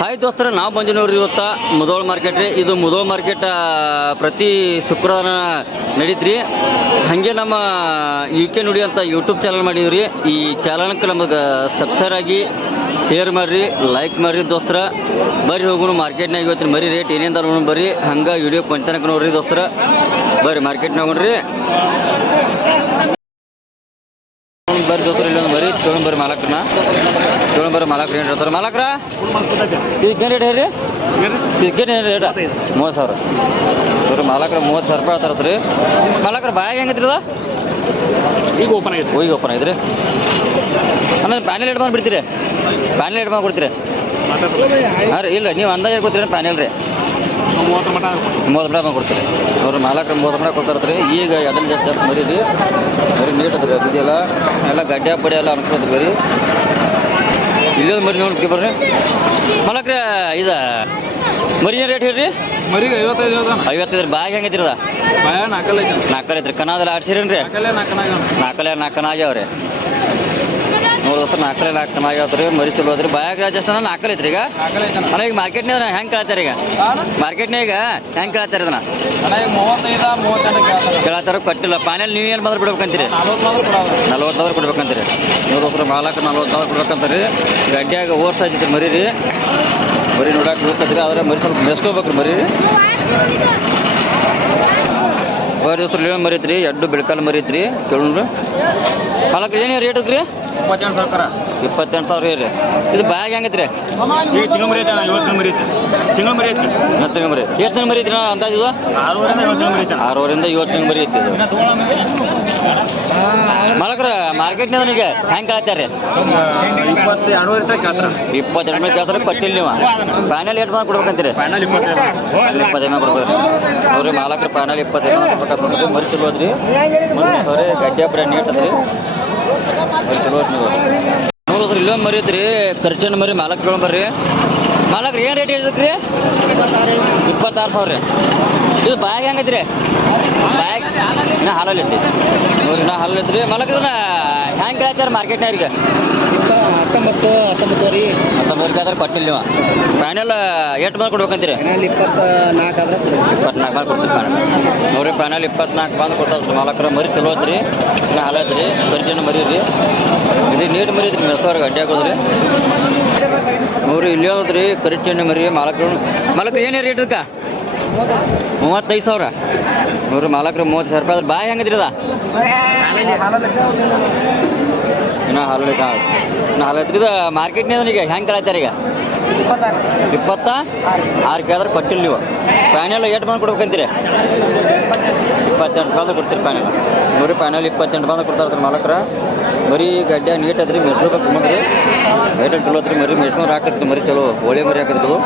Hi ದೋಸ್ತರ, ನಾವು ಬಂದಿನವ್ರಿ ಇವತ್ತು ಮುಧೋಳ ಮಾರ್ಕೆಟ್ ರೀ. ಇದು ಮುಧೋಳ ಮಾರ್ಕೆಟ್ ಪ್ರತಿ ಶುಕ್ರವಾರ ನಡೀತ್ರಿ. ಹಾಗೆ ನಮ್ಮ UK ನುಡಿ ಅಂತ ಯೂಟ್ಯೂಬ್ ಚಾನಲ್ ಮಾಡೀವ್ರಿ. ಈ ಚಾನಲ್ಗೆ ನಮಗೆ ಸಬ್ಸ್ಕ್ರೈಬ್ ಆಗಿ ಶೇರ್ ಮಾಡಿರಿ, ಲೈಕ್ ಮಾಡಿರಿ ದೋಸ್ತರ. ಬರ್ರಿ ಹೋಗೋಣ ಮಾರ್ಕೆಟ್ನಾಗ. ಇವತ್ತಿನ ಮರಿ ರೇಟ್ ಏನೇನು ನೋಡೋಣ ಬರ್ರಿ. ಹಂಗೆ ವಿಡಿಯೋ ಕೊಂತನಕ ನೋಡ್ರಿ ದೋಸ್ತರ. ಬರ್ರಿ ಮಾರ್ಕೆಟ್ನಾಗ ನೋಡ್ರಿ. ಬರ್ರಿ ದೋಸ್ತರ, ಇಲ್ಲೊಂದು ಮರಿ ತೊಗೊಂಡು ಬರ್ರಿ ಮಾಲಕ್ರನ್ನ. ತೊಗೊಂಡು ಬರ್ರಿ ಮಾಲಕ್ರ ಏನು ಹೇಳ್ತಾರೆ. ಮಾಲಕ್ರ ಇದಕ್ಕೇನು ರೇಟ್ ಹೇಳ್ರಿ? ಇದಕ್ಕೇನು ರೇಟ್? 30,000 ಬರ್ರಿ ಮಾಲಕ್ರ. 30,000 ರೂಪಾಯಿ ಹೇಳ್ತಾರತ್ ರೀ ಮಾಲಕ್ರ. ಬಾಯಾಗ ಹೆಂಗೈತ್ರಿ ಅದ? ಈಗ ಓಪನ್ ಆಗೈತ್ರಿ. ಆಮೇಲೆ ಪ್ಯಾನೆಲ್ ಎಡ್ ಬಿಡ್ತೀರಿ? ಪ್ಯಾನೆಲ್ ಎಡ್ ಕೊಡ್ತೀರಿ? ಹಾಂ ರೀ. ಇಲ್ಲ, ನೀವು ಅಂದಾಜು ಕೊಡ್ತೀರಿ ಪ್ಯಾನೆಲ್ ರೀ? 30 ರೂಪಾಯಿ ಕೊಡ್ತೀರಿ ಅವ್ರು ಮಾಲಕ್ರ. 30 ರೂಪಾಯಿ ಕೊಡ್ತಾರತ್ರಿ. ಈಗ ಎಡಲ್ ಜಾಸ್ತಿ ಮರಿ ರೀ. ಬರೀ ನೀಟ್ ಅದ್ರಿ. ಅದಿದೆಯಲ್ಲ ಎಲ್ಲ ಗಡ್ಡೆ ಪಡಿ ಎಲ್ಲ ಅನ್ಸ್ಕೊಳ್ತೀರಿ. ಬರೀ ಇಲ್ಲೊಂದು ಮರಿ ನೋಡ್ತೀವಿ ಬರ್ರಿ ಮಾಲಕ್ರ. ಇದು ಮರಿಯ ರೇಟ್ ಹೇಳ್ರಿ? ಮರಿಗೆ 55 ರೀ. ಬಾಯಾಗ ಹೆಂಗೈತ್ರಿ ಅದ? ನಾಲ್ಕಲ್ಲ ಐತ್ರಿ. ಕನಾದೆಲ್ಲ ಆಡ್ಸಿರೇನ್ರಿ? ನಾಲ್ಕಲ್ಲ ಆಗ್ಯಾವ್ರಿ. ನೋಡು ದೋಸ್ತ, 4 ಕನ ಆಗ್ಯಾವ್ರಿ. ಮರಿ ಚಲೋ ಅದ್ರಿ. ಬಾಯಾಗ ಜಾಸ್ತಿ ನಾಲ್ಕಲ್ಲ ಐತ್ರಿ. ಈಗ ಅಣ್ಣ ಈಗ ಮಾರ್ಕೆಟ್ನಾಗ ಹೆಂಗೆ ಕೇಳ್ತಾರೆ? ಈಗ ಮಾರ್ಕೆಟ್ನಾಗ ಹೆಂಗೆ ಕೇಳ್ತಾರೆ ಇದನ್ನ? 35-38 ಕೇಳತ್ತಾರ. ಕೊಟ್ಟಿಲ್ಲ ಪ್ಯಾನೆಲ್. ನೀವು ಏನು ಬಂದ್ರೆ ಬಿಡ್ಬೇಕಂತೀರಿ? 40,000 ಕೊಡ್ಬೇಕಂತೀರಿ. ನೋಡು ದೋಸ್ತರ, ಮಾಲಕ್ರ 40,000 ಕೊಡ್ಬೇಕಂತೀರಿ. ಗಡ್ಡ್ಯಾಗ ಓರ್ಸ್ ಹಚ್ಚಿದ್ರಿ ಮರಿ ರೀ. ಮರಿ ನೋಡಕ್ಕೆ ಹೋಗ್ತದ್ರಿ. ಆದರೆ ಮರಿ ಸ್ವಲ್ಪ ಮೆಸ್ಕೋಬೇಕ್ರಿ ಮರಿ ರೀ. ಬರೀ ದೋಸ್ತರ, ಇಲ್ಲೊಂದು ಮರಿ ಐತ್ರಿ. ಎಡ್ಡು ಬೆಳಕಾಲ ಮರಿ ಐತ್ರಿ. ಕೇಳೋಣ್ರಿ ಮಾಲಕ್ರ. ಏನು ರೇಟ್ ಐತ್ರಿ? 28,000 ರೀ. ಇದು ಬ್ಯಾಗ್ ಹೆಂಗೈತ್ರಿ? ತಿಂಗಳ ಮರಿ ಐತಿ. ಎಷ್ಟು ದಿನ ಮರಿ ಐತ್ರಿ ಅಂದಾಜು? 6ರಿಂದ 7 ಮರಿ ಐತಿ ಮಾಲಕ್ರ. ಮಾರ್ಕೆಟ್ನಾಗ ನನಗೆ ಹೆಂಗೆ ಕೇಳ್ತಾರೆ? 22 ಮೇಲೆ ಕೇಳ್ತಾರೆ. ಕೊಟ್ಟಿಲ್ಲ ನೀವು. ಪ್ಯಾನೆಲ್ ಎಷ್ಟು ಮಾಡಿ ಕೊಡ್ಬೇಕಂತೀರಿ? 25 ಮೇಲೆ ಕೊಡ್ಬೇಕು ಅವ್ರಿ ಮಾಲಕ್ರ. ಪ್ಯಾನೆಲ್ 25 ಕೊಡ್ಬೇಕಂತಂದ್ರಿ. ಮರಿ ಚಲೋ ಅದ್ರಿ. ಅವ್ರಿ ಗಡ್ಡೆ ಪಡ ನೀಟ್ ಅದ್ರಿ. ಮರಿ ಚಲೋ ಅದ್ ನೀವು ನೋಡಿದ್ರಿ. ಇಲ್ಲೊಂದು ಮರಿ ಐತ್ರಿ. ಖರ್ಚಿನ ಮರಿ ಮಾಲಕ್ ಕೇಳೋ ಬರ್ರಿ. ಮಾಲಕ್ರ ಏನು ರೇಟ್ ಹೇಳ್ಬೇಕ್ರಿ? 26,000 ರೀ. ಇದು ಬ್ಯಾಗ್ ಹೆಂಗೈತ್ರಿ? ಬ್ಯಾಗ್ ಇನ್ನೂ ಹಾಲಲ್ಲಿ ಐತಿ ನೋಡ್ರಿ. ಇನ್ನೂ ಹಾಲಲ್ಲಿ ಐತ್ರಿ ಮಾಲಕ್ರನ್ನ. ಹೆಂಗೆ ಕೇಳ್ತಾರೆ ಮಾರ್ಕೆಟ್ನಾಗ? 19 ರೀ. 19 ಕೇಳ್ತಾರೆ. ಕೊಟ್ಟಿಲ್ಲ ನೀವು. ಪ್ಯಾನೆಲ್ ಎಷ್ಟು ಬಂದು ಕೊಡ್ಬೇಕಂತೀರಿ? 24 ಆದ್ರೆ 24 ಬಂದು ಕೊಡ್ತೀರಿ ಪ್ಯಾನೆಲ್. ನೋಡ್ರಿ ಪ್ಯಾನೆಲ್ 24 ಬಂದು ಕೊಡ್ತಾರೆ ಮಾಲಕ್ರ. ಮರಿ ಚಲೋ ಐತ್ರಿ. ಇನ್ನೂ ಹಾಲು ಐತ್ರಿ. ಖರ್ಚಿನ ಮರಿ ರೀ. ಇದು ನೀಟ್ ಮರಿ ಐತ್ರಿ. ಮೆಸವ್ರಿಗೆ ಅಡ್ಡಿ ಹಾಕೋದ್ರಿ. ನೋಡ್ರಿ ಇಲ್ಲಿ ಹೋದ್ರಿ ಕರಿಚೆಣ್ಣೆ ಮರಿ ಮಾಲಕ್ರು. ಮಾಲಕ್ರು ಏನೇ ರೇಟ್ ಅದಕ್ಕೆ? 35,000 ನೋಡ್ರಿ ಮಾಲಕ್ರು. 30,000 ರೂಪಾಯಿ ಅದ್ರ. ಬಾಯಿ ಹೆಂಗದ್ರಿ ಅದ? ಇನ್ನೂ ಹಾಲು ಐತ್ರಿ. ಇದು ಮಾರ್ಕೆಟ್ನಾಗ ಈಗ ಹೆಂಗೆ ಕೇಳ್ತಾರೆ? ಈಗ 26 ಕೇಳಿದ್ರೆ ಕೊಟ್ಟಿಲ್ಲ ನೀವು. ಪ್ಯಾನೆಲ್ ಎಷ್ಟು ಬಂದು ಕೊಡ್ಬೇಕಂತೀರಿ? 28 ಬಂದು ಕೊಡ್ತೀರಿ ಪ್ಯಾನೆಲ್. ನೋಡ್ರಿ ಪ್ಯಾನೆಲ್ 28 ಬಂದು ಕೊಡ್ತಾರೆ ಮಾಲಕ್ರ. ಮರಿ ಗಡ್ಡೆ ನೀಟ್ ಅದ್ರಿ. ಮೆಸ್ಬೇಕು ಬಂದ್ರಿ. ಐಟಮ್ ಚಲೋ ಐತ್ರಿ. ಮರಿ ಮೆಸ್ನವ್ರು ಹಾಕತ್ರಿ. ಮರಿ ಚಲೋ ಒಳ್ಳೆ ಮರಿ ಹಾಕಿದ್ರು.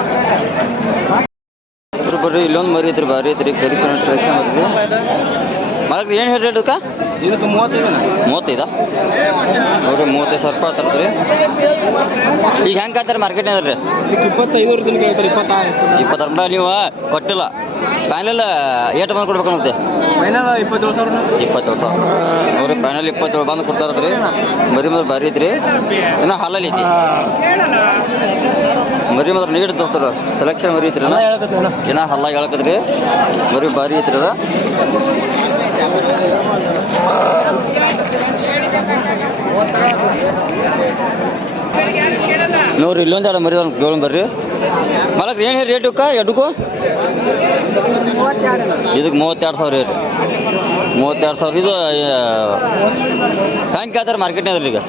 ಬರ್ರಿ ಇಲ್ಲೊಂದು ಮರಿ ಐತ್ರಿ. ಬಾರಿ ಐತ್ರಿ. ಕರಿ ಕನ್ಸ್ಟ್ರಕ್ಷನ್ ಐತ್ರಿ ಮಾಲಕ್ರ. ಏನು ಹೇಳಿ ರೇಟ್ ಅದಕ್ಕೆ? ಇದಕ್ಕೆ 35 ನೋಡ್ರಿ. 35,000 ರೂಪಾಯಿ ತರ್ತೀರಿ. ಈಗ ಹೆಂಗೆ ಕೇಳ್ತಾರೆ ಮಾರ್ಕೆಟ್ನಾಗ ರೀ? 25 ಕೇಳ್ತಾರೆ. 26 ರೂಪಾಯಿ ನೀವು ಕೊಟ್ಟಿಲ್ಲ. ಪ್ಯಾನೆಲ್ ಎಷ್ಟು ಬಂದು ಕೊಡ್ಬೇಕಂತೆ? 27,000 ನೋಡ್ರಿ. ಪ್ಯಾನೆಲ್ 27 ಬಂದು ಕೊಡ್ತಾರತ್ರಿ. ಮರಿ ಮಾತ್ರ ಬಾರಿ ಐತ್ರಿ. ಇನ್ನೂ ಹಾಲಲ್ಲಿ ಐತಿ ಮರಿ ಮಾತ್ರ. ನೀಟ್ ದೋಸ್ತರ ಸೆಲೆಕ್ಷನ್ ಮರಿ ಐತ್ರಿ. ಇನ್ನೂ ಹಲ್ಲಾಗಿ ಹೇಳ್ಕದ್ರಿ. ಮರಿ ಬಾರಿ ಐತ್ರಿ ಅದ. ನೋಡ್ರಿ ಇಲ್ಲೊಂದು ಎರಡು ಮರಿ ಕೇಳೋಣ ಬರ್ರಿ ಮಾಲಕ್ರ. ಏನು ರೇಟ್ ಇವಕ್ಕ ಎಡ್ಗೂ? ಇದಕ್ಕೆ 32,000 ರೀ. 32,000. ಇದು ಹೆಂಗೆ ಕೇಳ್ತಾರೆ ಮಾರ್ಕೆಟ್ನಾಗ ಈಗ?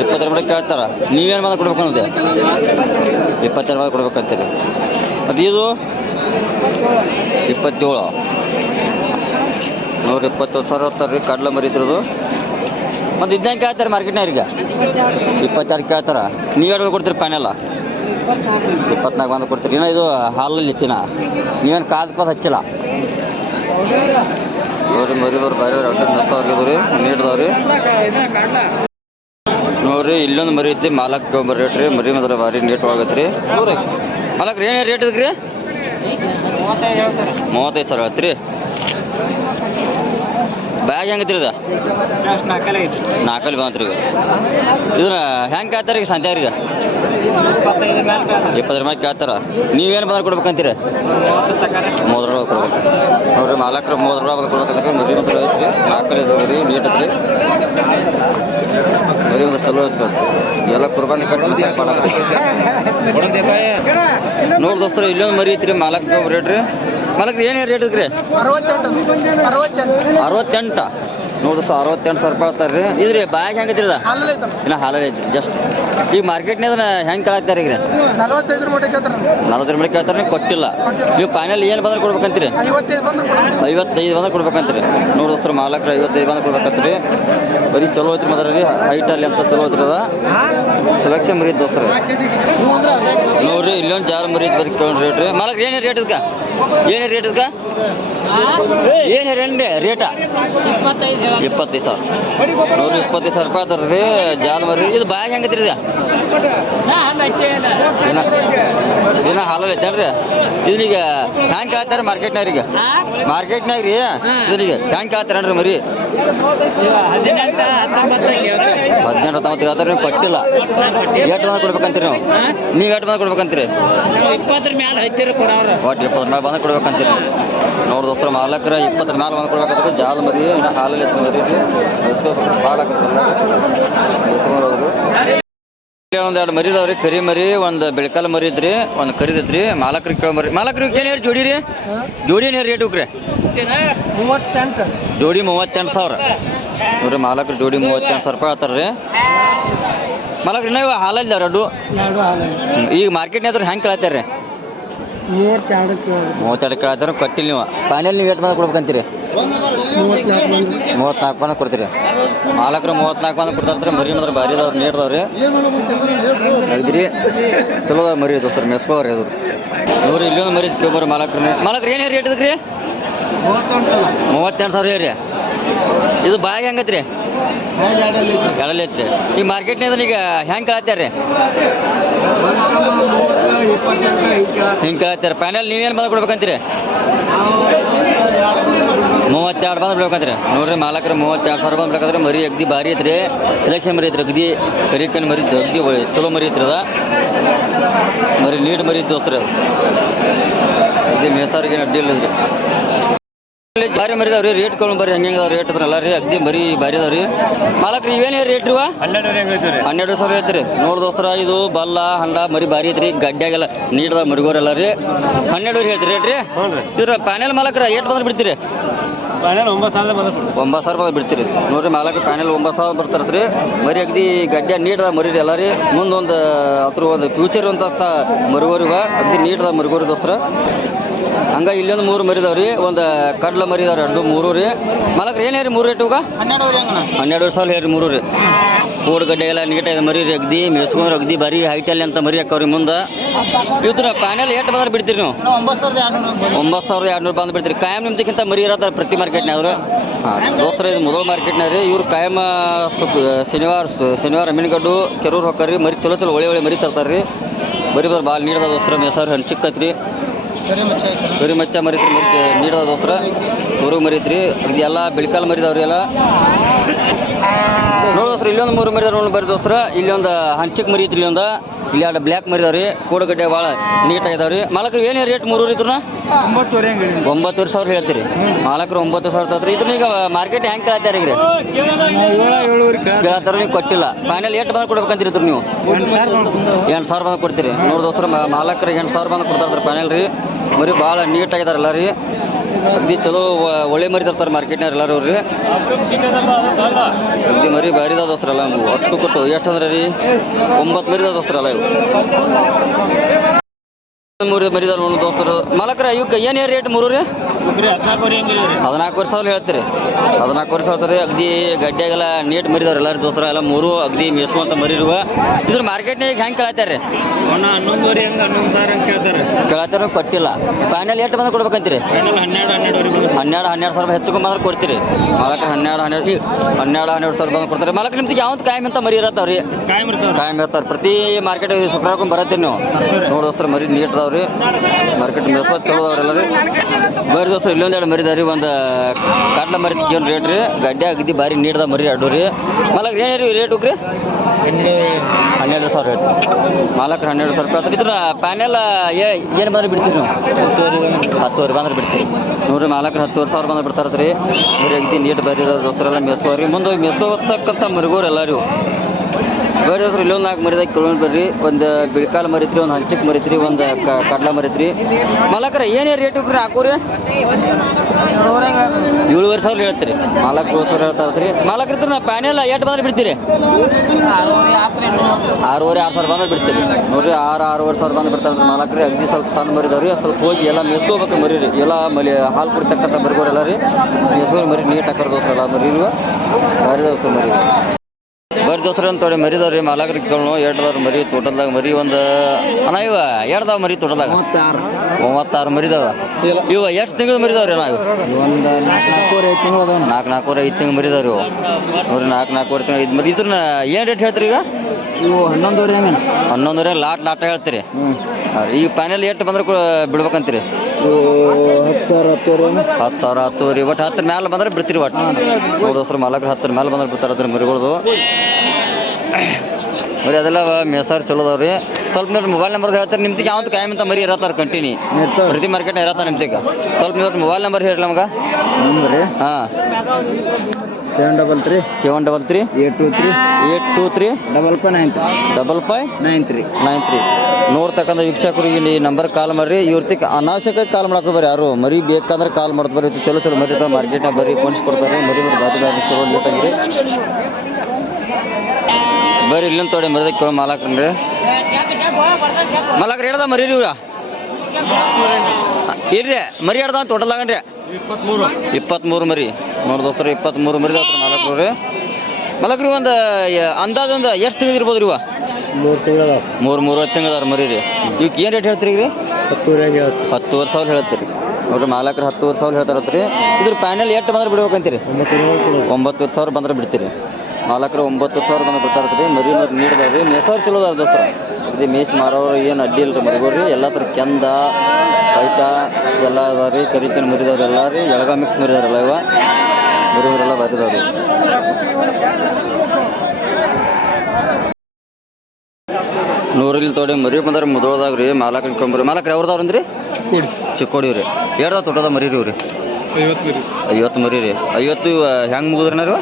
20 ರೂಪಾಯಿ ಕೇಳ್ತಾರ. ನೀವೇನು ಬಂದು ಕೊಡ್ಬೇಕು ಅನ್ನೋದೆ? 22 ರೂಪಾಯಿ ಕೊಡ್ಬೇಕಂತೀರಿ. ಅದು ಇದು 27 ನೋಡ್ರಿ. 27,000 ಹೋಗ್ತಾರೆ ರೀ. ಕಡ್ಲ ಮರಿ ಇದ್ರದು. ಮತ್ತು ಇದನ್ನ ಕೇಳ್ತಾರೆ ಮಾರ್ಕೆಟ್ನಾಗ ಈಗ? 26 ಕೇಳ್ತಾರ. ನೀವು ಎರಡು ಕೊಡ್ತೀರಿ ಪ್ಯಾನೆಲ್ಲ? 24 ಬಂದು ಕೊಡ್ತೀರಿ. ಇನ್ನೂ ಇದು ಹಾಲಲ್ಲಿ ಇತ್ತಿನ. ನೀವೇನು ಕಾದು ಹಚ್ಚಿಲ್ಲ ನೋಡ್ರಿ. ಮರಿ ಬರ್ ಬಾರಿ ಅವ್ರು ಮೆಸ್ಸವ್ರಿಗೆ ನೀಡ್ದವ್ರಿ. ನೋಡ್ರಿ ಇಲ್ಲೊಂದು ಮರಿ ಐತಿ. ಮಾಲಕ್ ಬರ್ರಿ ರೇಟ್ ರೀ. ಮರಿ ಮಾತ್ರ ಭಾರಿ ನೀಟ್ ಆಗತ್ರಿ. ಮಾಲಕ್ರ ಏನು ರೇಟ್ ಇದಕ್ಕೆ ರೀ? 35,000 ಹೇಳ್ತೀರಿ. ಬ್ಯಾಗ್ ಹೆಂಗೈತ್ರಿ ಇದು? 4 ಬಂತ್ರಿ. ಇದನ್ನ ಹೆಂಗೆ ಕೇಳ್ತಾರೆ ಈಗ ಸಂತ್ಯಾಗ್ರಿಗೆ? 20 ಮೇಲೆ ಕೇಳ್ತಾರ. ನೀವೇನು ಬಂದ್ರೆ ಕೊಡ್ಬೇಕಂತೀರಿ? 30 ರೂಪಾಯಿ ಕೊಡ್ಬೇಕು ನೋಡ್ರಿ. ಮಾಲಕರು 30 ರೂಪಾಯಿ ಕೊಡ್ಬೇಕಂದ್ರೆ ಮರಿ ಮಾತ್ರ ಐತ್ರಿ. 4 ಇದಾವೆ ರೀ, ನೀಟ್ ಐತ್ರಿ. ಮರಿ ಒಂದು ಚಲೋ ಐತಿ. ಎಲ್ಲ ಕುರ್ಬಾನಿ ಕಟ್ಟಿ ನೋಡಿ ದೋಸ್ತರು, ಇಲ್ಲೊಂದು ಮರಿ ಐತ್ರಿ. ಮಾಲಕ್ ರೇಟ್ ರೀ. ಮಾಲಕ್ರಿ ಏನು ರೇಟ್ ಐತ್ರಿ? 68 ನೋಡಿ ದೋಸ್ತ, 68,000 ರೂಪಾಯಿ ಹೇಳ್ತಾರೆ ರೀ. ಇದ್ರಿ ಬ್ಯಾಗ್ ಹೆಂಗೆ ಐತ್ರಿ? ಇನ್ನು ಹಾಲಲ್ಲಿ ಐತ್ರಿ ಜಸ್ಟ್. ಈಗ ಮಾರ್ಕೆಟ್ನಾಗ ಹೆಂಗೆ ಕೇಳಾಕ್ತಾರೆ ಈಗ? 45 ಮೇಲೆ ಕೇಳ್ತಾರೆ, ಕೊಟ್ಟಿಲ್ಲ. ನೀವು ಫೈನಲ್ ಏನು ಬಂದ್ರೆ ಕೊಡ್ಬೇಕಂತೀರಿ? 55 ಬಂದ್ರೆ ಕೊಡ್ಬೇಕಂತೀರಿ. ನೋಡಿ ದೋಸ್ತರು, ಮಾಲಕ್ರು 55 ಬಂದ್ರೆ ಕೊಡ್ಬೇಕಂತೀರಿ. ಬರೀ ಚಲೋ ಐತ್ರಿ ಮಾತ್ರ ರೀ. ಹೈಟಲ್ಲಿ ಅಂತ ಚಲೋ ಐತ್ರಿ ಅದ. ಸೆಲೆಕ್ಷನ್ ಮರಿ ದೋಸ್ತರ ನೋಡ್ರಿ. ಇಲ್ಲೊಂದು ಜಾರ ಮರಿ ಬರೀ ರೇಟ್ ರೀ. ಮಾಲಕ್ರು ಏನು ರೇಟ್ ಇದಕ್ಕೆ? ಏನು ರೇಟ್ ಇದಕ್ಕೆ? ಏನು ರೇಟ? 25,000 ನೋಡ್ರಿ. 25,000 ರೂಪಾಯಿ ಅದ ರೀ ಜಾಲ ಮರಿ. ಇದು ಬ್ಯಾಗ್ ಹೆಂಗೈತ್ರಿ? ಇನ್ನ ಹಾಲಲ್ಲಿ ಐತೇನ್ರಿ? ಇದನ್ನೀಗ ಹ್ಯಾಂಗೆ ಕೇಳ್ತಾರೆ ಮಾರ್ಕೆಟ್ನಾಗ್ರಿಗೆ? ಮಾರ್ಕೆಟ್ನಾಗ ರೀ ಇದನ್ನೀಗ ಹ್ಯಾಂಗೆ ಕೇಳ್ತಾರೇನ್ರಿ ಮರಿ? 18, 19 ಹೇಳ್ತಾರೆ. ನೀವು ಕೊಟ್ಟಿಲ್ಲ. ಎಷ್ಟು ಬಂದ್ರೆ ಕೊಡ್ಬೇಕಂತೀರಿ ನೀವು? ನೀವು ಎಷ್ಟು ಬಂದ್ರೆ ಕೊಡ್ಬೇಕಂತೀರಿ? 20 ಮೇಲೆ ಹತ್ತಿರ ಕೊಡೋರು. ಒಟ್ಟು 20 ಮೇಲೆ ಬಂದ್ರೆ ಕೊಡ್ಬೇಕಂತೀರಿ. ನೋಡಿ ದೋಸ್ತರ, ಮಾಲಕರ 20 ಮೇಲೆ ಬಂದು ಕೊಡ್ಬೇಕಂದ್ರೆ ಜಾಲ ಮರಿ. ಇನ್ನು ಹಾಲಲ್ಲಿ ಎತ್ತು ಮರಿ ರೀ. ಭಾಳ ಒಂದೆರಡು ಮರಿ ಇದಾವ್ರಿ. ಕರಿ ಮರಿ, ಒಂದು ಬೆಳಕಾಲ ಮರಿ ಐತ್ರಿ, ಒಂದು ಕರಿದೈತ್ರಿ. ಮಾಲಕರಿಗೆ ಕೇಳೋ ಮರಿ. ಮಾಲಕರಿಗೆ ಏನು ಹೇಳಿ ಜೋಡಿ ರೀ? ಜೋಡಿ ಏನು ರೇಟ್ ಹೋಗ್ರಿ? 38 ಜೋಡಿ 38,000 ನೋಡ್ರಿ. ಮಾಲಕರು ಜೋಡಿ 38,000 ರೂಪಾಯಿ ಹೇಳ್ತಾರೆ ರೀ. ಮಾಲಕ್ರಿ ಇನ್ನೂ ಹಾಲಲ್ಲಿ ಎರಡು ಈಗ ಮಾರ್ಕೆಟ್ನಾಗ ಹೆಂಗೆ ಕೇಳ್ತಾರೆ ರೀ? 32 ಕೇಳ್ತಾರೆ, ಕೊಟ್ಟಿಲ್ಲ. ನೀವು ಫೈನಲ್ ನೀವು ಎಷ್ಟು ಬಂದು ಕೊಡ್ಬೇಕಂತೀರಿ? 34 ಬಂದು ಕೊಡ್ತೀರಿ. ಮಾಲಕರು 34 ಬಂದು ಕೊಡ್ತಾರೆ. ಮರಿ ಮಾತ್ರ ಭಾರಿ ಅದಾವ್ರಿ, ನೀಡ್ದವ್ರಿ. ಅದ್ರಿ ಚಲೋ ಮರಿ ದೋಸ್ತರ, ಮೆಸ್ಕೋವ್ರಿ ಅದು ನೋಡ್ರಿ. ಇಲ್ಲೊಂದು ಮರಿ ಕೇಳ್ಬಾರ ಮಾಲಕ್ರು ಏನು ರೇಟ್ ಇದಕ್ಕೆ ರೀ? 38,000 ರೀ. ಇದು ಬ್ಯಾಗ್ ಹೆಂಗೈತ್ರಿ? ಎರಡಲ್ಲಿ ಐತ್ರಿ. ಈ ಮಾರ್ಕೆಟ್ನಾಗ ಈಗ ಹೆಂಗೆ ಕೇಳ್ತಾರೆ ರೀ? ಹಿಂಗೆ ಕೇಳ್ತಾರೆ. ಫೈನಲ್ ನೀವೇನು ಬಂದು ಕೊಡ್ಬೇಕಂತೀರಿ? 32 ಬಂದು ಬಿಡ್ಬೇಕಂತ್ರಿ. ನೋಡ್ರಿ ಮಾಲಕರು 32,000 ಬಂದು ಬೇಕಾದ್ರೆ ಮರಿ ಅಗ್ದಿ ಭಾರಿ ಐತ್ರಿ. ಸೆಲೆಕ್ಷನ್ ಮರಿ ಐತ್ರಿ. ಅಗ್ದಿ ಕರಿಕನ್ ಮರಿ ಅಗ್ದಿ ಚಲೋ ಮರಿ ಐತ್ರಿ. ಅದ ಮರಿ ನೀಟ್ ಮರಿ ದೋಸ್ತ್ರಿ. ಅಗ್ದಿ ಮೇಸಾರಿಗೆ ಅಡ್ಡಿ ಇಲ್ಲ ರೀ. ಭಾರಿ ಮರಿ ಅದಾವ್ರಿ. ರೇಟ್ ಕೊಂಡು ಬರ್ರಿ ಹೆಂಗೆ ಅದಾವ ರೇಟ್ ಅದ್ರಲ್ಲ ರೀ. ಅಗ್ದಿ ಮರಿ ಭಾರಿ ಅದಾವ್ರಿ. ಮಾಲಕ್ರಿ ಇವೇನು ರೇಟ್ ರೀ? 12,000 ಐತ್ರಿ. ನೋಡಿ ದೋಸ್ತರ, ಇದು ಬಲ್ಲ ಹಂಡ ಮರಿ ಭಾರಿ ಐತ್ರಿ. ಗಡ್ಡ್ಯಾಗೆಲ್ಲ ನೀಡದ ಮರಿಗೋರೆಲ್ಲ ರೀ. 12,000 ಹೇಳ್ತೀರಿ ರೇಟ್ ರೀ. ಇದ್ರ ಪ್ಯಾನೆಲ್ ಮಾಲಕ್ರ ಎಷ್ಟು ಬಂದ್ರೆ ಬಿಡ್ತೀರಿ? 9,000 ಬಂದು ಬಿಡ್ತೀರಿ. ನೋಡ್ರಿ ಮಾಲಕ್ರ ಪ್ಯಾನೆಲ್ 9,000 ಬರ್ತಾರತ್ರಿ. ಮರಿ ಅಗ್ದಿ ಗಡ್ಡೆ ನೀಡದ ಮರಿ ಎಲ್ಲ ರೀ. ಮುಂದೊಂದು ಅದ್ರ ಒಂದು ಫ್ಯೂಚರ್ ಅಂತ ಮರಿಗೋರಿವ ಅಗ್ದಿ ನೀಡದ ಮರಿಗೋರಿ ದೋಸ್ತರ. ಹಂಗ ಇಲ್ಲೊಂದು 3 ಮರಿ ಇದಾವ್ರಿ. ಒಂದು ಕಡ್ಲ ಮರಿ ಇದಾವ್ರಿ. 2 3 ರೀ. ಮಾಲಕ್ರ ಏನು ಹೇರಿ 3 ರೇಟ್ ಹೋಗ? 12,000 ಹೇರಿ 3 ರೀ. ಕೋಡ್ ಗಡ್ಡೆ ಎಲ್ಲ ನೀಟಾಗಿ ಮರಿ ರೀ. ಅಗ್ದಿ ಮೇಸ್ಕೊಂಡ್ರೆ ಅಗ್ದಿ ಭಾರಿ ಹೈಟಲ್ಲಿ ಅಂತ ಮರಿ ಹಾಕವ್ರಿ ಮುಂದೆ. ಇವ್ರ ಪ್ಯಾನೆಲ್ ಎಷ್ಟು ಬಂದ್ರೆ ಬಿಡ್ತೀರಿ ನೀವು? 9,200 ಬಂದು ಬಿಡ್ತೀರಿ. ಕಾಯಂ ನಿಮ್ದಕ್ಕಿಂತ ಮರಿ ಇರತ್ತಾರೆ ಪ್ರತಿ ಮಾರ್ಕೆಟ್ನಾದ್ರು. ಹಾಂ ದೋಸ್ತರ, ಇದು ಮೊದಲ ಮಾರ್ಕೆಟ್ನಾಗ ರೀ. ಇವ್ರು ಕಾಯಂ ಶನಿವಾರ ಮೀನುಗಡ್ಡು ಕೆರೂರು ಹೊಕ್ಕರಿ. ಮರಿ ಚಲೋ ಒಳ್ಳೆ ಮರಿ ತರ್ತಾರೆ ರೀ. ಬರೀ ಭಾಳ ನೀಡದ ದೋಸ್ತರ. ಮೇಸಾರು ಹಂಚಿಕ್ಕೈತ್ರಿ. ಕರಿ ಮಚ್ಚ ಮರಿತ್ರಿ. ಮರಿ ನೀಡದ ದೋಸ್ತರ. ಹೊರಗೆ ಮರಿತ್ರಿ. ಅದು ಎಲ್ಲ ಬೆಳಕಾಲ ಮರಿದವ್ರಿ ಎಲ್ಲ. ನೋಡಿ ದೋಸ್ರ, ಇಲ್ಲೊಂದು 3 ಮರಿದವ್ರು ನೋಡಿ ಬರ್ರಿ ದೋಸ್ತರ. ಇಲ್ಲೊಂದು ಹಂಚಿಕ್ ಮರಿ ಐತ್ರಿ. ಇಲ್ಲೊಂದು ಇಲ್ಲಿ 2 ಬ್ಲ್ಯಾಕ್ ಮರಿದವ್ರಿ. ಕೋಡಗಡ್ಡೆ ಭಾಳ ನೀಟಾಗಿದಾವ್ರಿ. ಮಾಲಕರು ಏನು ರೇಟ್ 3 ಇದ್ರ? 9,000 ಹೇಳ್ತೀರಿ. ಮಾಲಕರು 9,000 ತರ್ತಾರೆ. ಇದನ್ನ ಈಗ ಮಾರ್ಕೆಟ್ ಹೆಂಗೆ ಕೇಳ್ತಾರೆ ಈಗ? 7,000 ಕೇಳ್ತಾರೆ. ನೀವು ಕೊಟ್ಟಿಲ್ಲ. ಫೈನಲ್ ಎಷ್ಟು ಬಂದು ಕೊಡ್ಬೇಕಂತೀರಿ ನೀವು? 8,000 ಬಂದು ಕೊಡ್ತೀರಿ. ನೋಡಿ ದೋಸ್ತರ, ಮಾಲಕರು 8,000 ಬಂದು ಕೊಡ್ತಾರೆ ಫೈನಲ್ ರೀ. ಮರಿ ಭಾಳ ನೀಟಾಗಿದಾರಲ್ಲ ರೀ. ಅಗ್ದಿ ಚಲೋ ಒಳ್ಳೆ ಮರಿ ತರ್ತಾರೆ ಮಾರ್ಕೆಟ್ನಾಗ ಎಲ್ಲರೂ ರೀ. ಅಗ್ದಿ ಮರಿ ಭಾರಿ ಇದಾವ ದೋಸ್ತ್ರಲ್ಲ. ಒಟ್ಟು ಕೊಟ್ಟು ಎಷ್ಟು ಅಂದ್ರೆ ರೀ 9 ಮರಿ ಇದಾವ ದೋಸ್ತ್ರಲ್ಲ. ಇವು 3 ಮರಿ ಇದಾವ ನೋಡಿ ದೋಸ್ತರು. ಮಾಲಕರ ಇವಕ್ಕೆ ಏನು ರೇಟ್ 3 ರೀ? 14,000 ಹೇಳ್ತೀರಿ. 14,000 ಹೇಳ್ತಾರೆ. ಅಗ್ದಿ ಗಡ್ಡೆಗೆಲ್ಲ ನೀಟ್ ಮರಿದವ್ರು ಎಲ್ಲರೂ ದೋಸ್ತರ. ಎಲ್ಲ 3 ಅಗ್ದಿ ಮೇಸ್ಕೊಂತ ಮರಿ ಇರುವ. ಇದ್ರ ಮಾರ್ಕೆಟ್ನಾಗ ಹೆಂಗೆ ಕೇಳ್ತಾರೆ ರೀ? ಅವನ 11 ಹಂಗೆ 11,000 ಹಂಗೆ ಕೇಳ್ತಾರೆ. ಕೇಳತ್ತಾರ ಕೊಟ್ಟಿಲ್ಲ. ಫೈನಲ್ ಎಷ್ಟು ಬಂದ್ರೆ ಕೊಡ್ಬೇಕಂತೀರಿ? ಫೈನಲ್ 12,000 12 ಸಾವಿರ ಹೆಚ್ಚು ಬಂದ್ರೆ ಕೊಡ್ತೀರಿ. ಮಾಲಕ್ರು 12 ಸಾವಿರ ಬಂದು ಕೊಡ್ತಾರೆ. ಮಾಲಕ್ರು ನಿಮ್ಗೆ ಯಾವ್ದು ಕಾಯಂ ಅಂತ ಮರಿ ಇರತ್ತಾವ್ರಿ? ಕಾಯಂ ಇರ್ತಾರೆ. ಪ್ರತಿ ಮಾರ್ಕೆಟ್ ಶುಕ್ರವಾರಕ್ಕೊಂದು ಬರತ್ತೀರಿ ನೀವು ನೋಡೋಸ್ತ್ರ ಮರಿ ನೀಟ್ ಅದಾವ್ರಿ. ಮಾರ್ಕೆಟ್ ಮೆಸ್ವ ಚಲೋ ಅದಾವ್ರಿ ಎಲ್ಲ ರೀ. ಬರೀ ದೋಸ್ತ ಇಲ್ಲೊಂದೆರಡು ಮರಿ ಇದಾವ್ರಿ. ಒಂದು ಕಾಟ್ಲ ಮರಿ ಏನು ರೇಟ್ ರೀ? ಗಡ್ಡೆ ಅಗದಿ ಭಾರಿ ನೀಡ್ದ ಮರಿ ಅಡ್ಡು ರೀ. ಮಾಲಕ್ರು ಏನು ರೀ ರೇಟ್ ಹೋಗ್ರಿ? 12 ಸಾವಿರ ರೇಟ್. ಮಾಲಕ್ರು 12 ಸಾವಿರ ರೂಪಾಯಿ. ಇದ್ರ ಪ್ಯಾನೆಲ್ ಏನು ಬಂದ್ರೆ ಬಿಡ್ತೀರಿ ನೀವು? 10,000 ಬಂದ್ರೆ ಬಿಡ್ತೀರಿ. ನೋಡ್ರಿ ಮಾಲಕ್ರು 10,000 ಸಾವಿರ ಬಂದ್ರೆ ಬಿಡ್ತಾರತ್ರಿ. ಮರಿ ಅಗದಿ ನೀಟ್ ಬರೀ ದೋಸ್ತರೆಲ್ಲ ಮೆಸ್ಕೋರಿ. ಮುಂದೆ ಹೋಗಿ ಮೆಸ್ಕೋತಕ್ಕಂಥ ಮರಿಗೋರು ಎಲ್ಲರೂ ಬೇರೆ ದೋಸ್ರು ಇಲ್ಲೊಂದು 4 ಮರಿದಾಗ ಕಿಲೋಮೀಟರ್ ಬರ್ರಿ. ಒಂದು ಬಿಳ್ಕಾಲ ಮರಿತ್ರಿ, ಒಂದು ಹಂಚಕ್ ಮರಿತ್ರಿ, ಒಂದು ಕಡ್ಲ ಮರಿತ್ರಿ. ಮಾಲಕ್ರ ಏನೇ ರೇಟ್ ಹೋಗ್ರಿ ಹಾಕೋರಿ? 7,500 ಹೇಳ್ತೀರಿ. ಮಾಲಕ್ 7,000 ಹೇಳ್ತಾರತ್ರಿ. ಮಾಲಕ್ರ ಇದ್ರೆ ನಾ ಪ್ಯಾನೆಲ್ ಎಷ್ಟು ಬಂದ್ರೆ ಬಿಡ್ತೀರಿ? 6,500 ಬಂದ್ರೆ ಬಿಡ್ತೀರಿ. ನೋಡ್ರಿ 6,500 ಬಂದು ಬಿಡ್ತಾರೆ ಮಾಲಕ್ರಿ. ಅಗ್ದಿ ಸ್ವಲ್ಪ ಸಣ್ಣ ಮರಿದವ್ರಿ. ಸ್ವಲ್ಪ ಹೋಗಿ ಎಲ್ಲ ಮೆಸ್ಕೋಬೇಕು ಮರಿ ರೀ. ಎಲ್ಲ ಮಲಿ ಹಾಲು ಕುಡಿತಕ್ಕಂಥ ಮರಿಗೋರೆಲ್ಲ ರೀ. ಮೆಸ್ಕೋರಿ ಮರಿ ನೀಟ್ ಹಾಕೋರು ದೋಸ್ರ ಎಲ್ಲ ಮರಿ ಭಾರಿ ದೋಸ್ತ ಮರಿ. ಬರೀ ದೋಸ್ರ ಅಂತ ತೊಡೆ ಮರಿದವ್ರಿ. ಮಾಲಕ್ರಿಗೆ ಕೇಳೋಣ ಎರಡ್ದವ್ರು ಮರಿ ತೋಟದಾಗ ಮರಿ ಒಂದು ಅಣ್ಣ ಇವ ಎರಡ್ದಾವ ಮರಿ ತೋಟದಾಗ 36 ಮರಿದಾವ. ಇವ ಎಷ್ಟು ತಿಂಗಳು ಮರಿದವ್ರಿ ನಾವು? ಒಂದು 4-5 ತಿಂಗಳು 4-5 ತಿಂಗಳು ಮರಿದವ್ರಿ ಇವು. ನೋಡ್ರಿ 4-4 ತಿಂಗಳು 5 ಮರಿ. ಇದ್ರನ್ನ ಏನು ರೇಟ್ ಹೇಳ್ತೀರಿ ಈಗ? ಇವು 11,000 11,000 ಲಾಟ್ ಹೇಳ್ತೀರಿ. ಈ ಪ್ಯಾನೆಲ್ ಎಷ್ಟು ಬಂದ್ರೆ ಬಿಡ್ಬೇಕಂತೀರಿ? 10,000 10,000 ಒಟ್ಟು 10 ಮ್ಯಾಲೆ ಬಂದ್ರೆ ಬಿಡ್ತೀರಿ. ಒಟ್ಟು ನೋಡೋಸ್ರು ಮಾಲಕ್ರು 10 ಮ್ಯಾಲೆ ಬಂದ್ರೆ ಬಿಡ್ತಾರದ್ರಿ ಮರಿಗಳ್ದು. ಮರಿ ಅದೆಲ್ಲ ಮೆಸಾರ್ ಚಲೋ ಅದಾವ್ರಿ. ಸ್ವಲ್ಪ ನೀವು ಮೊಬೈಲ್ ನಂಬರ್ ಹೇಳ್ತಾರೆ. ನಿಮ್ಗೆ ಯಾವ್ದು ಕಾಯಂ ಅಂತ ಮರಿ ಇರತ್ತಾರೆ ಕಂಟಿನ್ಯೂ ಪ್ರತಿ ಮಾರ್ಕೆಟ್ನ ಇರತ್ತ ನಿಮ್ಗೆ. ಸ್ವಲ್ಪ ನೀವು ಮೊಬೈಲ್ ನಂಬರ್ ಹೇಳಿ ನಮ್ಗೆ. ಹಾಂ 733 733 823 5593 ನೋಡ್ತಕ್ಕಂಥ ವೀಕ್ಷಕರಿಗೆ ಈ ನಂಬರ್ ಕಾಲ್ ಮಾಡಿರಿ. ಇವ್ರತಿಗೆ ಅನಾವಶ್ಯಕವಾಗಿ ಕಾಲ್ ಮಾಡಕ್ಕೆ ಬರ್ರಿ. ಯಾರು ಮರಿ ಬೇಕಂದ್ರೆ ಕಾಲ್ ಮಾಡೋದು ಬರ್ರಿ. ಚಲೋ ಚಲೋ ಮರಿ ಮಾರ್ಕೆಟ್ನಾಗ ಬರ್ರಿ ಕೊಂಡಿಸ್ಕೊಡ್ತಾರೆ. ಮರಿ ಬಾರಿ ಚಲೋ ಲೇಟಾಗಿರಿ ಬರ್ರಿ. ಇಲ್ಲಿಂದ ತೊಡೆ ಮರಿದ ಕೇಳೋ ಮಾಲಕ್ರಿ. ಮಾಲಕ್ರಿ ಹೇಳ್ದ ಮರಿ ರೀ ಇವ್ರ ಇರ್ರಿ ಮರಿ ಹೇಳ್ದ ಟೋಟಲ್ದಾಗನ್ರಿ 23 ಮರಿ. ನೋಡಿ ದೋಸ್ತರು 23 ಮರಿ ದೋಸ್ತರ ಮಾಲಕ್ರಿ. ಮಾಲಕ್ರಿ ಒಂದು ಅಂದಾಜು ಒಂದು ಎಷ್ಟು ತಿಂಗಳು ಇರ್ಬೋದು ರೀ? 3 ತಿಂಗಳದಾರ ಮರಿ ರೀ. ಇವಕ್ಕೆ ಏನು ರೇಟ್ ಹೇಳ್ತೀರಿ ರೀ? 10,000 ಹೇಳ್ತೀರಿ. ನೋಡ್ರಿ ಮಾಲಕ್ರು 10,000 ಹೇಳ್ತಾರತ್ರಿ. ಇದ್ರ ಪ್ಯಾನೆಲ್ ಎಷ್ಟು ಬಂದ್ರೆ ಬಿಡ್ಬೇಕಂತೀರಿ? 9,000 ಬಂದ್ರೆ ಬಿಡ್ತೀರಿ. ಮಾಲಕ್ರು 9,000 ಬಂದ್ರೆ ಬಿಡ್ತಾರತ್ರಿ. ಮರಿ ನೀಡಿದಾವ್ರಿ. ಮೆಸಾರ್ ಚಲೋ ಅದಾರ ದೋಸ್ತರ. ಇದು ಮೇಸ್ ಮಾರೋರು ಏನು ಅಡ್ಡಿ ಇಲ್ರಿ ಮರಿಗೋರಿ. ಎಲ್ಲ ಥರ ಕೆಂದ ಬೈತ ಎಲ್ಲ ಅದಾವ ರೀ. ಕರಿಕಿನ ಮರಿದವ್ರು ಎಲ್ಲ ರೀ. ಎಳಗ ಮಿಕ್ಸ್ ಮರಿದವ್ರೆಲ್ಲ ಇವ ಮರಿದವರೆಲ್ಲ ಬರಿದವ್ರಿ. ನೂರಲ್ಲಿ ತೊಡೆ ಮರಿ ಬಂದ್ರೆ ಮುದೋಳದಾಗ ರೀ. ಮಾಲಕ್ರ ಇಟ್ಕೊಂಬರಿ. ಮಾಲಕ್ರು ಯಾವ್ರದವ್ರು ಅಂದ್ರಿ? ಚಿಕ್ಕೋಡಿ ರೀ. ಎರಡ್ದಾವ ತೊಟ್ಟದ ಮರಿ ರೀ ಇವ್ರಿ. 50 ಮರಿ ರೀ. 50 ಹೆಂಗೆ ಮುಗಿದ್ರಿ ರೀ?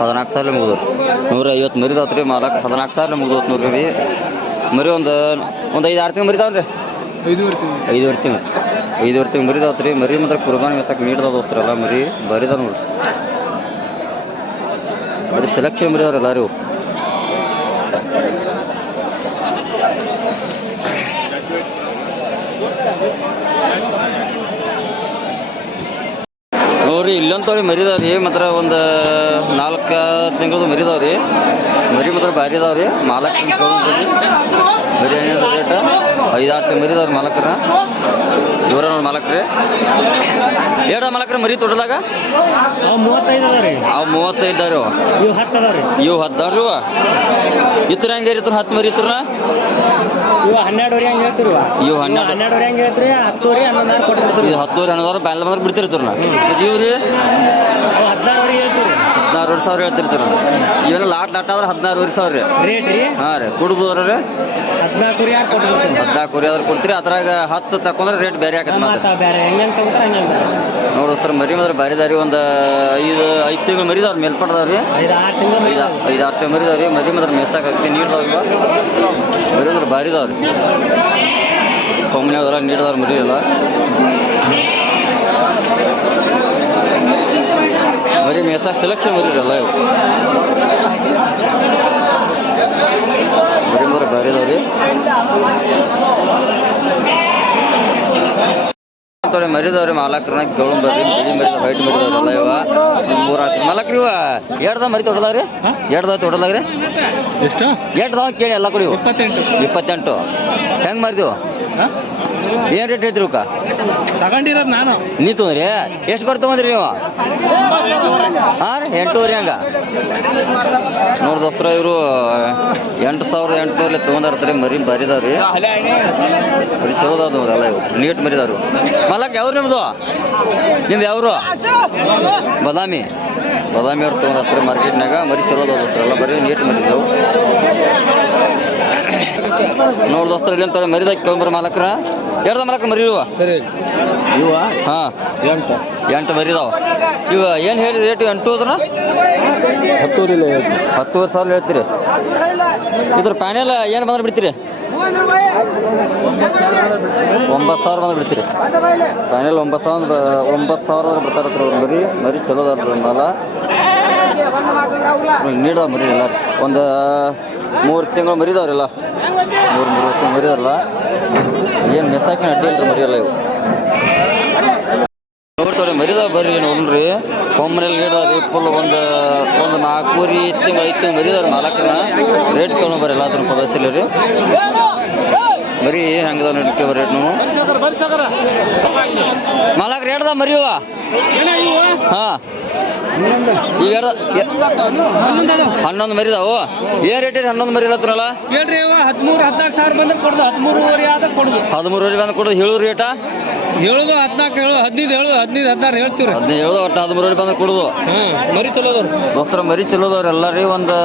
14,000 ಮುಗಿದ್ರು. 150 ಮರಿದಾವ್ರಿ. ಮಾಲಕ್ 14,000 ಮುಗಿದೋತ್ ನೋಡ್ರಿ ರೀ. ಮರಿ ಒಂದು 5-6 ತಿಂಗಳು ಮರಿದಾವ್ರಿ. 5 ತಿಂಗಳು ಮರಿದಾವ್ರಿ. ಮರಿ ಮಾತ್ರ ಕುರ್ಬಾನಿ ಮೇಸಕ್ಕೆ ನೀಡ್ದಾವ ದೋಸ್ತಾರಲ್ಲ ಮರಿ ಬರಿದಾವ ನೋಡ್ರಿ. ಬರೀ ಸೆಲೆಕ್ಷನ್ ಮರಿದವ್ರಿ ಎಲ್ಲಾರು. ನೋಡ್ರಿ ಇಲ್ಲೊಂತವ್ರಿ ಮರಿದಾವ್ರಿ. ಮಾತ್ರ ಒಂದು 4 ತಿಂಗಳದು ಮರಿದಾವ್ರಿ. ಮರಿ ಮಾತ್ರ ಭಾರಿ ಇದಾವ್ರಿ. ಮಾಲಕ್ ಮರಿ ಏನಿದೆ ರೇಟ 5-6 ತಿಂಗಳು ಮರಿದಾವ್ರಿ ಮಾಲಕ್ರ. ಇವರ ನೋಡಿ ಮಾಲಕ್ರಿ. ಎರಡು ಮಾಲಕ್ರ ಮರಿ ತೊಟ್ಟದಾಗ 35 ಇದ್ದಾವ್ರಿ. ಇವು 10 ಅದಾವ್ರಿ. ಇತ್ರ ಹೆಂಗೆ ಇರ್ತಾರ 10 ಮರಿ ಇತ್ರ? ಇವು 12 ಹೆಂಗೆ ಹೇಳ್ತೀರಿ? ಇವು 12 ಹೆಂಗೆ ಹೇಳ್ತೀರಿ? 10,000 ಬ್ಯಾಲ್ ಬಂದ್ರೆ ಬಿಡ್ತಿರ್ತಾರ. ಇವ್ರಿ 16,000 ಹೇಳ್ತಿರ್ತಾರ. ಇವೆಲ್ಲ ಲಾಟ್ ಆದ್ರೆ 16,000 ರೇಟ್ ರೀ. ಹಾಂ ರೀ. ಕುಡ್ಬೋದ್ರಿ 14 ಆದ್ರೆ ಕೊಡ್ತೀರಿ. ಅದ್ರಾಗ 10 ತಕೊಂಡ್ರೆ ರೇಟ್ ಬೇರೆ ಆಗತ್ತೆ. ಮಾತ್ರ ನೋಡು ಸರ್ ಮರಿ ಮಾತ್ರ ಭಾರಿ ದಾರಿ. ಒಂದು 5 ತಿಂಗಳು ಮರಿದವ್ರು ಮೇಲ್ಪಟ್ಟದವ್ರಿ. 5-6 ತಿಂಗಳು ಮರಿದವ್ರಿ. ಮರಿ ಮಾತ್ರ ಮೆಸ್ಸಾಕಿ ನೀಡ್ದವ್ರಿ. ಮರಿ ಅಂದ್ರೆ ಭಾರಿ ಇದಾವ್ರಿ. ಕೊಮ್ಮನೆಯವ್ರೆಲ್ಲ ನೀಡ್ದವ್ರು ಮರಿ ಎಲ್ಲ. ಮರಿ ಮೆಸ್ಸಾಕ್ ಸೆಲೆಕ್ಷನ್ ಮರಿರಲ್ಲ ಇವು ಮರಿ ಮಾತ್ರ ಭಾರಿ ಇದಾವ್ರಿ. ತೊಡೆ ಮರಿದವ್ರಿ ಮಾಲಕ್ರನ್ನ ಕೇಳು ಬರ್ರಿ ಬಿಳಿ ಮರಿದ ವೈಟ್ ಮರಿದವ್ರಲ್ಲ ಇವ 3 ಮಾಲಕ್ರಿ ಇವ ಎರಡ್ದಾವ ಮರಿ ತೊಡಲಾಗ್ರಿ ಎರಡ್ದಾವ ತೊಡಲಾಗ್ರಿ ಎಷ್ಟು ಎರಡ್ದಾವ ಕೇಳಿ ಎಲ್ಲ ಕೊಡಿ 28 ಹೆಂಗ್ ಮಾರಿದೀವ ಏನ್ ರೇಟ್ ಹೇಳ್ತೀರಿ ಇವಕ್ಕ ತಗೊಂಡಿರೋದು ನಾನು ನೀ ತೊಂದ್ರಿ ಎಷ್ಟು ಕೊಟ್ಟು ತಗೊಂಡ್ರಿ ನೀವು ಹಾಂ ರೀ 8,500 ಹಂಗ ನೋಡಿ ದೋಸ್ತರ ಇವರು 8,800 ತೊಗೊಂಡಿರ್ತಾರೆ ಮರಿ ಬರಿದವ್ರಿ ಬರೀ ಚಲೋದಾವ್ ನೋಡ್ರಲ್ಲ ಇವು ನೀಟ್ ಮರಿದವ್ರು ಮಲಕ್ ಯಾವ್ರು ನಿಮ್ದು ಯಾವ್ರು ಬದಾಮಿ ಅವ್ರು ತೊಗೊಂಡಿರ್ತಾರೆ ಮಾರ್ಕೆಟ್ನಾಗ ಮರಿ ಚಲೋದಾವ್ ದೋಸ್ತರ ಎಲ್ಲ ಬರೀ ನೀಟ್ ಮರಿದವು ನೋಡಿ ದೋಸ್ತರ ಇಲ್ಲಿ ಅಂತ ಮರಿದಾಗ ತೊಗೊಂಬರ ಮಾಲಕ್ರ ಎರಡ ಮಾಲಕ್ರ ಮರಿ ಇವ ಸರಿ ಇವ ಹಾಂ 8 ಮರಿದಾವ ಇವ ಏನು ಹೇಳಿ ರೇಟ್ 8 ಹೋದ್ರ 10,000 ಹೇಳ್ತೀರಿ ಇದ್ರ ಪ್ಯಾನೆಲ್ ಏನು ಬಂದ್ರೆ ಬಿಡ್ತೀರಿ 9,000 ಬಂದ್ರೆ ಬಿಡ್ತೀರಿ ಪ್ಯಾನೆಲ್ 9,000 ಬರ್ತಾರತ್ರ ಅವ್ರು ಮರಿ ಚಲೋದ ಮಾಲ ನೀಡದ ಮರಿ ಎಲ್ಲ ಒಂದು 3 ತಿಂಗಳು ಮರಿದವ್ರಲ್ಲ 3 ತಿಂಗಳು ಮರಿದವ್ರಲ್ಲ ಏನು ಮೆಸ್ಸಾಕಿ ಅಡ್ಡಿ ಇಲ್ರಿ ಮರಿಯಲ್ಲ ಇವು ನೋಡ್ತವ್ರಿ ಮರಿದಾವ ಬರ್ರಿ ನೋಡ್ರಿ ಕೊಮ್ಮನೆಲ್ಲಿ ಗಿಡದ್ರಿ ಫುಲ್ ಒಂದು 4 ತಿಂಗಳು 5 ತಿಂಗಳು ಮರಿದವ್ರಿ ಮಾಲಕ್ರನ್ನ ರೇಟ್ ತೊಗೊಂಡು ಬರ್ರಿ ಎಲ್ಲಾದ್ರೂ ಪ್ರದೇಶಲ್ಲಿ ರೀ ಮರಿ ಹೆಂಗದ ನೋಡ್ತೀವಿ ರೇಟ್ ನೀವು ಮಾಲಕ್ರ ಎರಡ್ದ ಮರಿಯುವ ಹಾಂ ಈಗ 11 ಮರಿದಾವು ಏನ್ ರೇಟ್ 11 ಮರಿಲತ್ರಲ್ಲ ಹೇಳ್ರಿ 13-14 ಸಾವಿರ ಬಂದ್ರೆ ಕೊಡುದು 13,500 ಆದ್ರೆ ಕೊಡುದು 13,500 ಬಂದು ಕೊಡೋದು ಹೇಳು ರೇಟ ಹೇಳುದು 14 ಹೇಳು 15 ಹೇಳ್ತೀವಿ 17 ಒಟ್ಟು 13,500 ಬಂದು ಕೊಡುದು ಮರಿ ಚಲೋದವ್ರು ದೋಸ್ತರ ಮರಿ ಚಲೋದವ್ರು ಎಲ್ಲ ರೀ ಒಂದು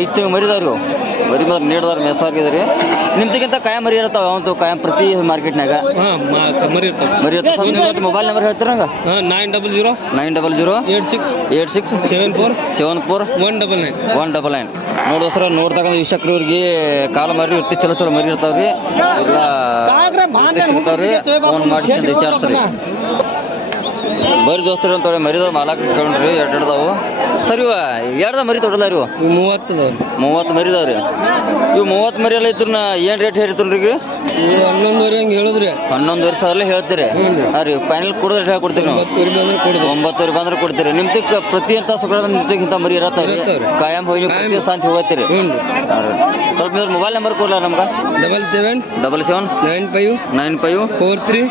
5 ತಿಂಗಳು ಮರಿದವ್ರು ಮರಿ ಮೇಲೆ ನೀಡದವ್ರು ಮೆಸಾಕಿದ್ರಿ ನಿಮ್ತಿಗಿಂತ ಕಾಯಂ ಮರಿ ಇರ್ತಾವ ಅವಂತು ಕಾಯಂ ಪ್ರತಿ ಮಾರ್ಕೆಟ್ನಾಗ ಮರಿ ಇರ್ತಾವ ಮೊಬೈಲ್ ನಂಬರ್ ಹೇಳ್ತೀರ 900 86 74 199 ನೋಡಿ ದೋಸ್ತರ ನೋಡ್ತಕ್ಕಂಥ ವಿಷಕ್ರವ್ರಿಗೆ ಕಾಲು ಮರಿ ಇರ್ತಿ ಚಲೋ ಮರಿ ಇರ್ತಾವ್ರಿ ಎಲ್ಲ ಸಿಗ್ತಾವ್ರಿ ಫೋನ್ ಮಾಡಿ ವಿಚಾರಿಸ್ರಿ ಬರೀ ದೋಸ್ತರು ಅಂತವ್ರಿ ಮರಿದ ಮಾಲಕ್ ತಗೊಂಡ್ರಿ ಎರಡ್ದಾವು ಸರಿ ಇವ ಎರಡ್ದ ಮರಿ ತೊಡಲ್ಲ ಇವು 30 ಮರಿದಾವ್ರಿ ಇವು 30 ಮರಿ ಎಲ್ಲ ಇದ್ರ ಏನ್ ರೇಟ್ ಹೇಳಿರ್ತೀರಿ ಈಗ 11,500 ಹಂಗೆ ಹೇಳಿದ್ರಿ 11,500 ಹೇಳ್ತೀರಿ ಹಾಂ ರೀ ಫೈನಲ್ ಕೊಡೋದು ರೇಟ್ ಕೊಡ್ತೀರಿ ನಾವು 9,000 ಬಂದ್ರೆ ಕೊಡ್ತೀರಿ ನಿಮ್ದಕ್ಕೆ ಪ್ರತಿ ಅಂತ ಸುಗಳ ನಿಮ್ದಕ್ಕಿಂತ ಮರಿ ಇರತ್ತವ್ರಿ ಕಾಯಂ ಹೋಗಿ ಪ್ರತಿ ಶಾಂತಿ ಹೋಗತ್ತೀರಿ ಹಾಂ ರೀ ಸ್ವಲ್ಪ ಮೊಬೈಲ್ ನಂಬರ್ ಕೊಡ್ಲ ನಮ್ಗೆ 77 43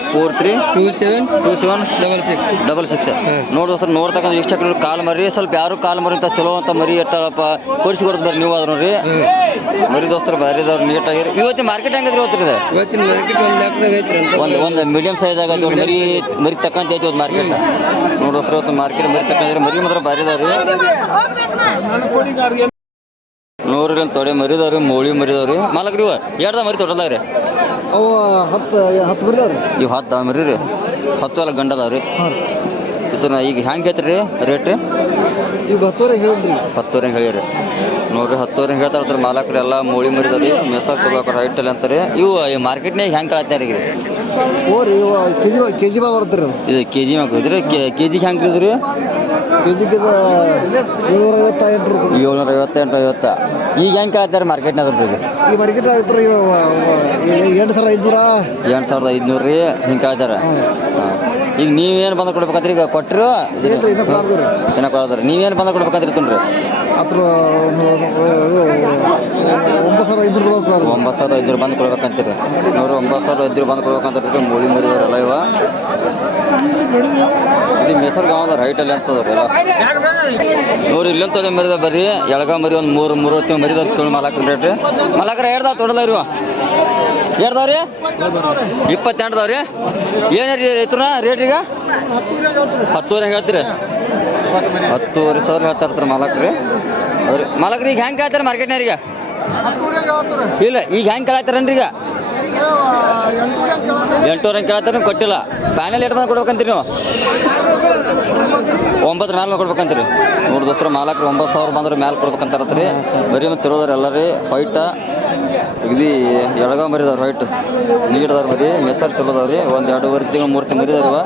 27 ನೋಡಿ ಸರ್ ನೋಡ್ತಕ್ಕಂಥ ವೀಕ್ಷಕರು ಕಾಲ್ ಮರಿ ಸ್ವಲ್ಪ ಯಾರು ಕಾಲ್ ಮರಿ ಅಂತ ಚಲೋ ಅಂತ ಮರಿ ಎಟ್ಟಪ್ಪ ಕೊಡಿಸಿ ಕೊಡ್ದು ಬರ್ರಿ ನೀವು ಅದ್ರ ನೋಡ್ರಿ ಮರಿ ದೋಸ್ತರು ಬಾರಿದವ್ರು ನೀಟಾಗಿರಿ ಇವತ್ತಿನ ಮಾರ್ಕೆಟ್ ಹೆಂಗದ್ರಿ ಇವತ್ತಿನ ಒಂದು ಮೀಡಿಯಂ ಸೈಜ್ ಆಗೈತಿ ಮರಿ ತಕ್ಕಂತ ಐತಿ ಇವತ್ತು ಮಾರ್ಕೆಟ್ ನೋಡಿ ದೋಸ್ತರು ಇವತ್ತು ಮಾರ್ಕೆಟ್ ಮರಿ ತಕ್ಕಂದ್ರಿ ಮರಿ ಮಾತ್ರ ಬಾರಿದವ್ರಿ ನೋಡ್ರಿ ಅಂತ ತೊಡೆ ಮರಿದವ್ರಿ ಮೋಳಿ ಮರಿದವ್ರಿ ಮಾಲಕ್ರಿ ಇವ ಎರಡ್ದ ಮರಿ ತೊಡಲ್ದಾಗ್ರಿ ಅವು 10 ಮರಿದವ್ರಿ ಇವು 10 ಮರಿ ರೀ 10 ಎಲ್ಲ ಗಂಡದವ್ರಿ ಇದನ್ನ ಈಗ ಹೆಂಗೆ ಹೇಳ್ತೀರಿ ರೇಟ್ ಈಗ 10,000 ಹೇಳಿದ್ರಿ 10,000 ಹೇಳಿರಿ ನೋಡ್ರಿ 10,000 ಹೇಳ್ತಾರ ಮಾಲಕ್ರಿ ಎಲ್ಲ ಮೂಳಿ ಮರಿದವ್ರಿ ಮೆಸರ್ ತೊಗೊಳಕ ಹೈಟಲ್ಲಿ ಅಂತಾರೆ ಇವು ಈ ಮಾರ್ಕೆಟ್ನಾಗ ಹೆಂಗೆ ಕಳತ್ತಾರೆ ಈಗ ಓರಿ ಕೆಜಿ ಬಾ ಬರ್ತೀರಿ ಇದು ಕೆಜಿ ಮ್ಯಾಗ ಹೋದ್ರಿ ಕೆಜಿಗೆ ಹೆಂಗೆ ಇದ್ರಿ ಕೆಜಿಗೆ 758 ಈಗ ಹೆಂಗೆ ಕಳತ್ತಾರೆ ಮಾರ್ಕೆಟ್ನಾಗ ಈ ಮಾರ್ಕೆಟ್ ಆಯ್ತು 8,500 ರೀ ಹಿಂಗೆ ಕಳತ್ತಾರ ಈಗ ನೀವೇನು ಬಂದ ಕೊಡ್ಬೇಕಂತ್ರಿ ಈಗ ಕೊಟ್ಟರು ಚೆನ್ನಾಗಿ ಕೊಡೋದ್ರಿ ನೀವೇನು ಬಂದ ಕೊಡ್ಬೇಕಂತ್ರಿ ತುಂಡ್ರಿ ಹತ್ರ 9,500 ಬಂದು ಕೊಡ್ಬೇಕಂತೀರಿ ನೋಡ್ರಿ 9,500 ಬಂದು ಕೊಡ್ಬೇಕಂತ ಮೂಳಿ ಮರಿದವ್ರೆಲ್ಲ ಇವ ಇದು ಮೆಸರ್ ಗಾವದ ಹೈಟಲ್ಲಿ ಅಂತದವ್ರಿ ಎಲ್ಲ ನೋಡ್ರಿ ಇಲ್ಲಂತದ ಮರಿದ ಬರ್ರಿ ಎಳಗ ಮರಿ ಒಂದು 3 ತಿಂಗಳು ಮರಿದವ್ರು ಕೇಳಿ ಮಾಲಕ್ರ ರೇಟ್ ಮಾಲಕ್ರ ಹೇಳ್ದಾವ ತೊಡದವ್ರಿ ಎರಡ್ದಾವ್ರಿ 28 ಏನು ರೈತರ ರೇಟ್ ಈಗ 10,000 ಹೇಳ್ತೀರಿ 10,500 ಹೇಳ್ತಾರ ಮಾಲಕ್ರಿ ಹೌದ್ರಿ ಮಾಲಕ್ರಿ ಈಗ ಹೆಂಗೆ ಕೇಳ್ತಾರೆ ಮಾರ್ಕೆಟ್ನಾಗ ಇಲ್ಲ ಈಗ ಹೆಂಗೆ ಕೇಳತ್ತಾರನ್ರಿ ಈಗ 8,000 ಕೇಳತ್ತಾರ ಕೊಟ್ಟಿಲ್ಲ ಪ್ಯಾನೆಲ್ ಎಷ್ಟು ಬಂದು ಕೊಡ್ಬೇಕಂತೀರಿ ನೀವು 9 ಮ್ಯಾಲೆ ಕೊಡ್ಬೇಕಂತೀರಿ ನೋಡಿ ದೋಸ್ತರ ಮಾಲಕ್ರಿ 9,000 ಬಂದ್ರೆ ಮ್ಯಾಲೆ ಕೊಡ್ಬೇಕಂತಾರತ್ರಿ ಬರೀ ಮತ್ತೆ ತಿಳೋದಾರ ಎಲ್ಲರಿ ವೈಟ ಇದು ಎಳಗ ಮರಿದವ್ರು ವೈಟ್ ನೀಡದವ್ರು ಬರೀ ಮೆಸರ್ ಚಲೋದವ್ರಿ ಒಂದು 2.5 ತಿಂಗಳು 3 ತಿಂಗಳು ಮರಿದವ್ರಿವ